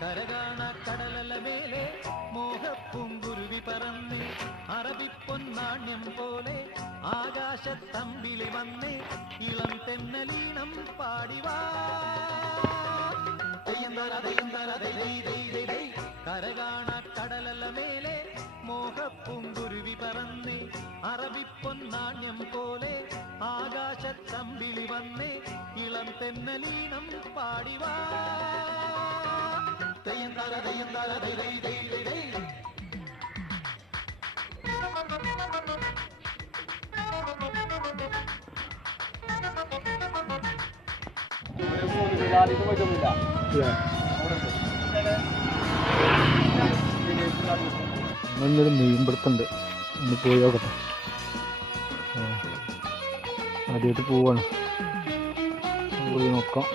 കരകാണ കടലല മേലെ മോഹപ്പൂങ്കുരുവി പറന്ന് അറബിപ്പൊന്നാണ്യം പോലെ ആകാശത്തമ്പിളി വന്ന് ഇളം തെന്നലീണം പാടിവാ. കരകാണ കടലല മേലെ മോഹപ്പൂങ്കുരുവി പറന്ന് അറബിപ്പൊന്നാണ്യം പോലെ ആകാശത്തമ്പിളി വന്ന് ഇളം തെന്നലീണം പാടിവാ. ഇന്നൊരു മീൻപിടുത്തുണ്ട്, ഒന്ന് പോയി നോക്കട്ടെ. ആദ്യമായിട്ട് പോവാണ്, പോയി നോക്കാം.